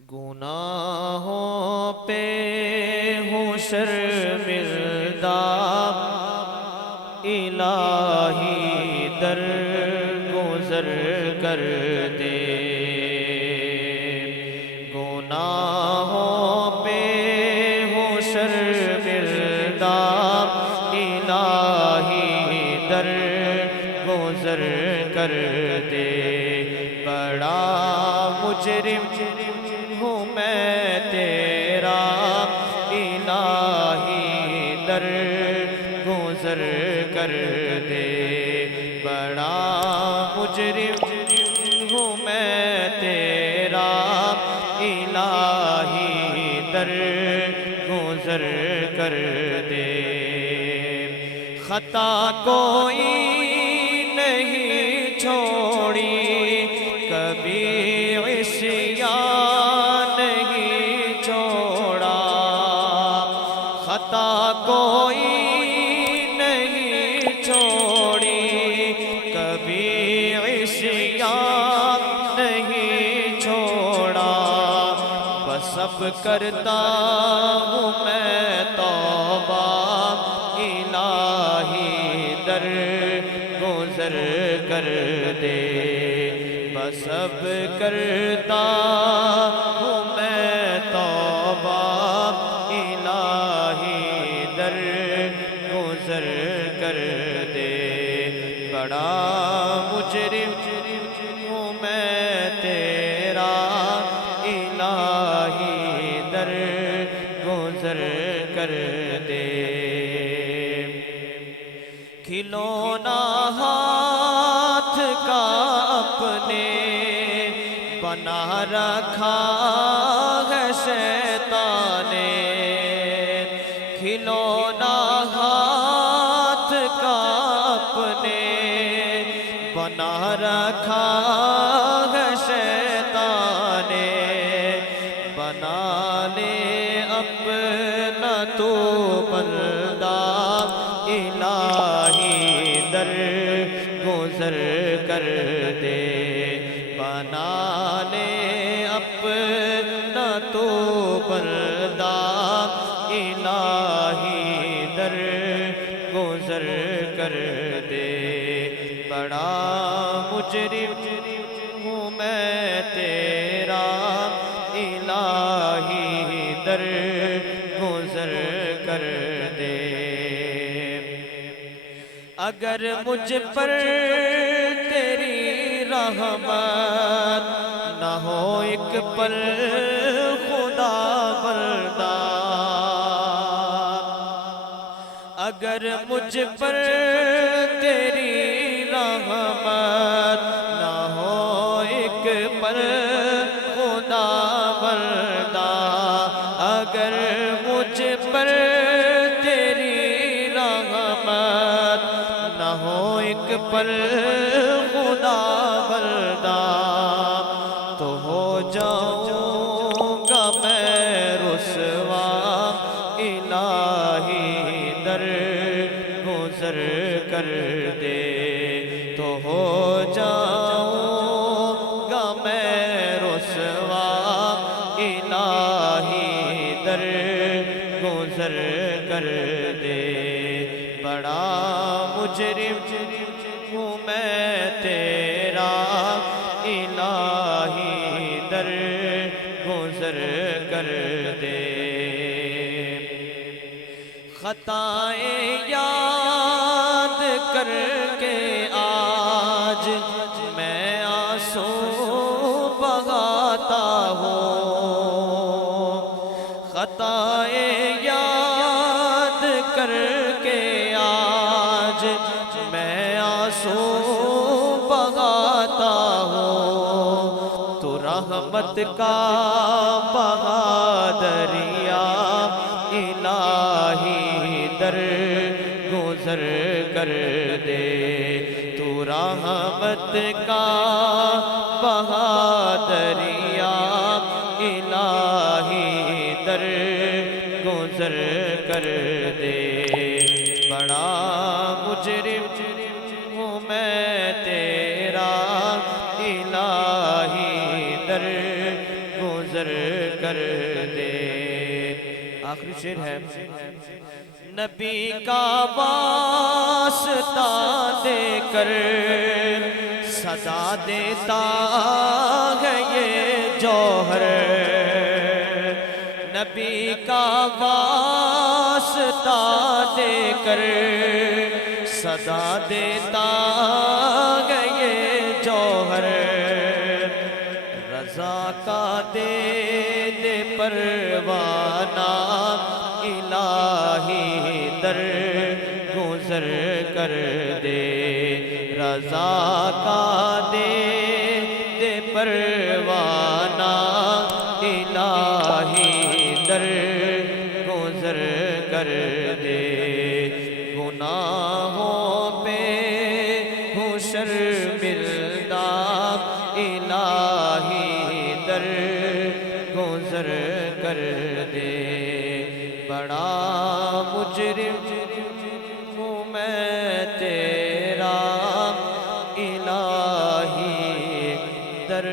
گناہوں پہ ہوں شرمندہ، الہی در گزر کر دے۔ گناہوں پہ ہوں شرمندہ، الہی در گزر کر دے۔ بڑا مجرم ہوں میں تیرا، الہی در گزر کر دے۔ بڑا مجرم ہوں میں تیرا، الہی در گزر کر دے۔ خطا کوئی نہیں چھوڑی، کبھی عصیان نہیں چھوڑا۔ خطا کوئی نہیں چھوڑی، کبھی عصیان نہیں چھوڑا۔ بس اب کرتا ہوں میں توبہ، الہی در گزر کر دے۔ بس اب کرتا ہوں میں توبہ، الہی در گزر کر دے۔ بڑا مجرم ہوں میں تیرا، الہی در گزر کر دے۔ کھلونا ہاتھ کا اپنے بنا رکھا ہے شیطان نے۔ کھلونا ہاتھ کا اپنے بنا رکھا ہے شیطان نے۔ بنا لے اپنا تو بندہ، الہی در گزر کر دے۔ بنا لے اپنا تو بندہ، الہی در گزر کر دے۔ بڑا مجرم ہوں میں تیرا، الہی در گزر کر دے۔ اگر مجھ پر تیری رحمت نہ ہو ایک پل خدا بردار، اگر مجھ پر تیری رحمت نہ ہو ایک پل خدا بردار، اگر مجھ پر تیری رحمت نہ ہو ایک پل خدا بردار، تو ہو جاؤں گا میں رسوا، الہی در گزر کر دے۔ تو ہو جاؤں گا میں رسوا، الہی در گزر کر دے۔ بڑا مجرم ہوں میں تیرا، الہی در گزر کر دے۔ خطائیں یاد کر کے آج میں آنسو بہاتا ہوں۔ خطائیں یاد کر کے آج میں آنسو بہاتا ہوں۔ تو رحمت کا بہا دریا، الہی در گزر کر دے۔ تو رحمت کا بہا دریا، الہی در گزر کر دے۔ بڑا مجرم ہوں میں تیرا، الہی در گزر گزر کر دے. آخری شعر ہے. نبی کا واسطہ دے کر صدا دیتا ہے یہ جوہر. نبی کا واسطہ دے کر صدا دیتا ہے یہ جوہر. رضا کا دے دے پروانہ الہی در گزر کر دے. رضا کا دے دے پروانہ الہی در گزر کر دے. گناہوں پہ ہوں شرمندہ الہی در گزر کر دے. بڑا مجرم ہوں میں تیرا الہی در